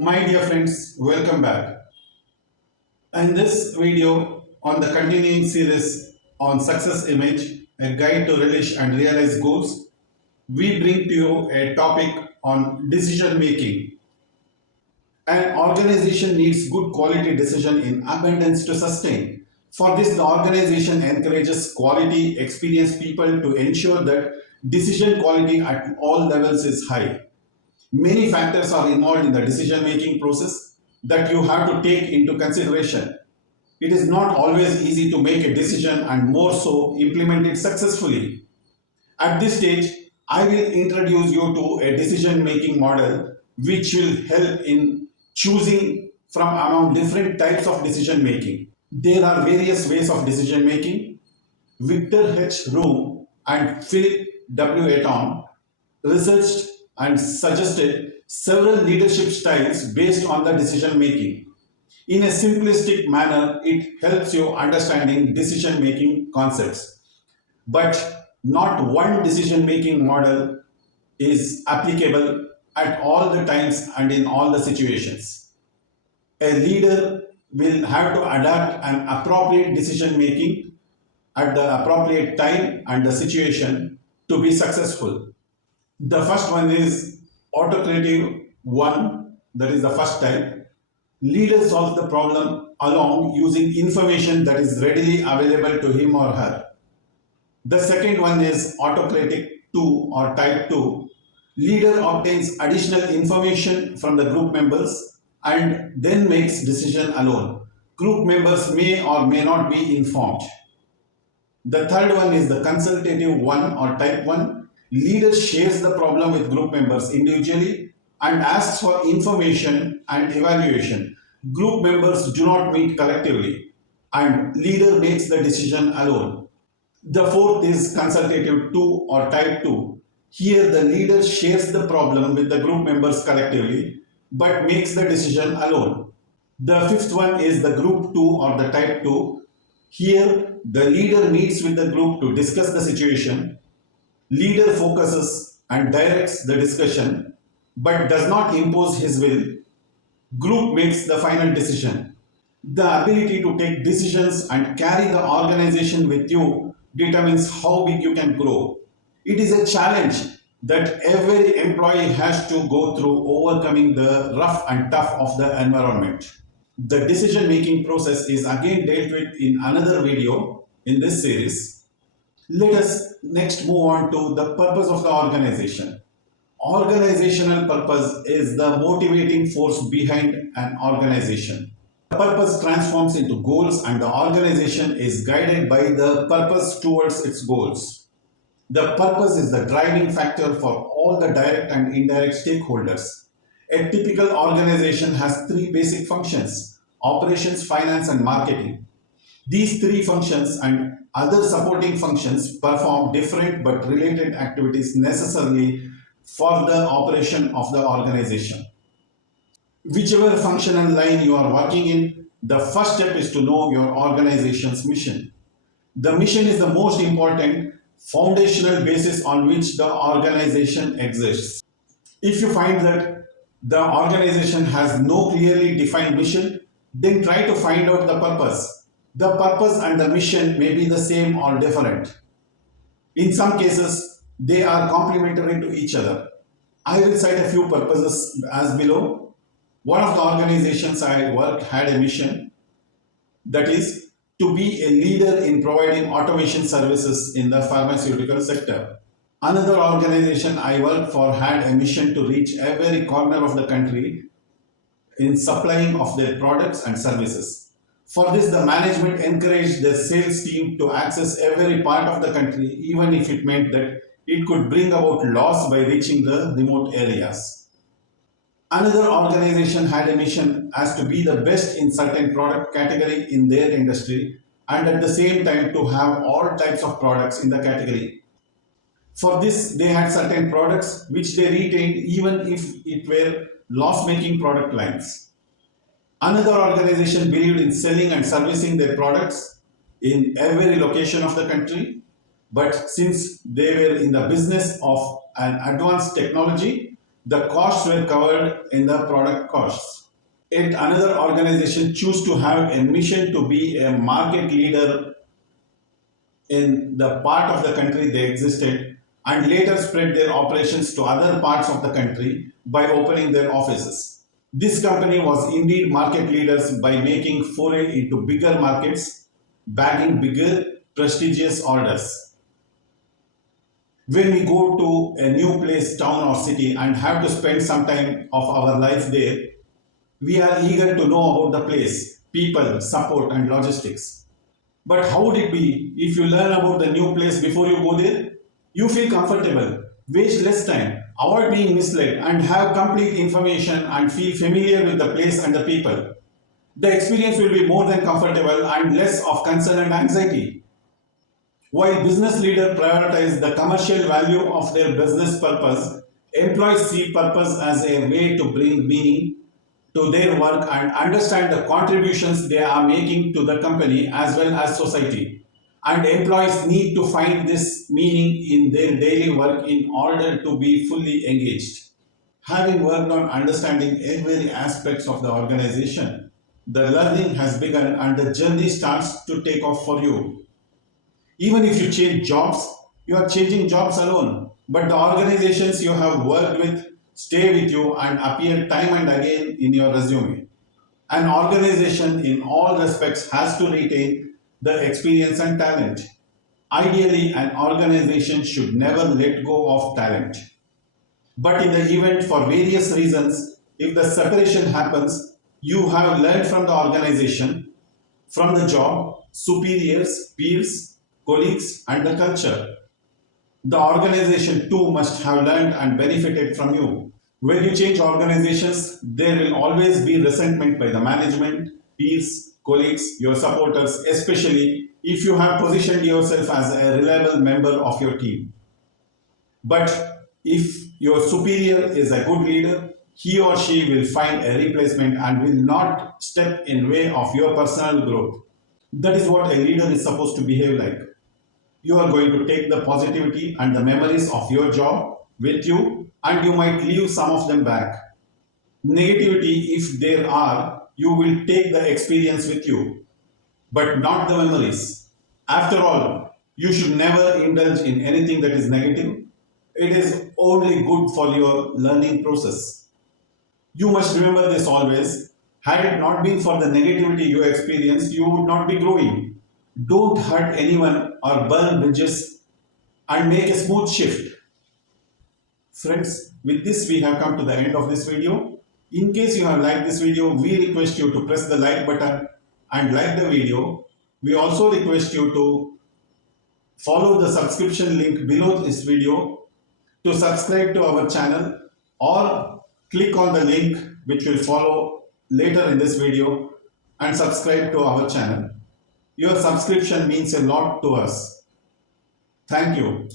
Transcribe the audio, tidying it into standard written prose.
My dear friends, welcome back. In this video on the continuing series on success image, a guide to relish and realize goals, we bring to you a topic on decision making. An organization needs good quality decision in abundance to sustain. For this, the organization encourages quality, experienced people to ensure that decision quality at all levels is high. Many factors are involved in the decision making process that you have to take into consideration. It is not always easy to make a decision and more so implement it successfully. At this stage, I will introduce you to a decision making model which will help in choosing from among different types of decision making. There are various ways of decision making. Victor H. Room and Philip W. Eaton researched and suggested several leadership styles based on the decision making. In a simplistic manner, it helps you understanding decision making concepts. But not one decision making model is applicable at all the times and in all the situations. A leader will have to adapt an appropriate decision making at the appropriate time and the situation to be successful. The first one is autocrative one, that is the first type. Leader solves the problem alone using information that is readily available to him or her. The second one is autocratic 2 or type 2. Leader obtains additional information from the group members and then makes decision alone. Group members may or may not be informed. The third one is the consultative 1 or type 1. Leader shares the problem with group members individually and asks for information and evaluation. Group members do not meet collectively and leader makes the decision alone. The fourth is consultative 2 or type 2. Here the leader shares the problem with the group members collectively but makes the decision alone. The fifth one is the group 2 or the type 2. Here the leader meets with the group to discuss the situation. Leader focuses and directs the discussion but does not impose his will. Group makes the final decision. The ability to take decisions and carry the organization with you determines how big you can grow. It is a challenge that every employee has to go through overcoming the rough and tough of the environment. The decision making process is again dealt with in another video in this series. Let us next move on to the purpose of the organization. Organizational purpose is the motivating force behind an organization. The purpose transforms into goals and the organization is guided by the purpose towards its goals. The purpose is the driving factor for all the direct and indirect stakeholders. A typical organization has three basic functions: operations, finance, and marketing. These three functions and other supporting functions perform different but related activities necessarily for the operation of the organization. Whichever functional line you are working in, the first step is to know your organization's mission. The mission is the most important foundational basis on which the organization exists. If you find that the organization has no clearly defined mission, then try to find out the purpose. The purpose and the mission may be the same or different. In some cases, they are complementary to each other. I will cite a few purposes as below. One of the organizations I worked had a mission, that is to be a leader in providing automation services in the pharmaceutical sector. Another organization I worked for had a mission to reach every corner of the country in supplying of their products and services. For this, the management encouraged the sales team to access every part of the country, even if it meant that it could bring about loss by reaching the remote areas. Another organization had a mission as to be the best in certain product category in their industry and at the same time to have all types of products in the category. For this, they had certain products which they retained even if it were loss-making product lines. Another organization believed in selling and servicing their products in every location of the country, but since they were in the business of an advanced technology, The costs were covered in the product costs. Yet another organization chose to have a mission to be a market leader in the part of the country they existed and later spread their operations to other parts of the country by opening their offices. This company was indeed market leaders by making foray into bigger markets, bagging bigger, prestigious orders. When we go to a new place, town, or city and have to spend some time of our life there, we are eager to know about the place, people, support, and logistics. But how would it be if you learn about the new place before you go there? You feel comfortable, waste less time, avoid being misled, and have complete information and feel familiar with the place and the people. The experience will be more than comfortable and less of concern and anxiety. While business leaders prioritize the commercial value of their business purpose, employees see purpose as a way to bring meaning to their work and understand the contributions they are making to the company as well as society. And employees need to find this meaning in their daily work in order to be fully engaged. Having worked on understanding every aspects of the organization, the learning has begun and the journey starts to take off for you. Even if you change jobs, you are changing jobs alone. But the organizations you have worked with stay with you and appear time and again in your resume. An organization in all respects has to retain the experience and talent. Ideally, an organization should never let go of talent. But in the event, for various reasons, if the separation happens, you have learned from the organization, from the job, superiors, peers, colleagues, and the culture. The organization too must have learned and benefited from you. When you change organizations, there will always be resentment by the management, peers, colleagues, your supporters, especially if you have positioned yourself as a reliable member of your team. But if your superior is a good leader, he or she will find a replacement and will not step in way of your personal growth. That is what a leader is supposed to behave like. You are going to take the positivity and the memories of your job with you, and you might leave some of them back. Negativity, if there are, you will take the experience with you, but not the memories. After all, you should never indulge in anything that is negative. It is only good for your learning process. You must remember this always. Had it not been for the negativity you experienced, you would not be growing. Don't hurt anyone or burn bridges and make a smooth shift. Friends, with this we have come to the end of this video. In case you have liked this video, we request you to press the like button and like the video. We also request you to follow the subscription link below this video to subscribe to our channel, or click on the link which will follow later in this video and subscribe to our channel. Your subscription means a lot to us. Thank you.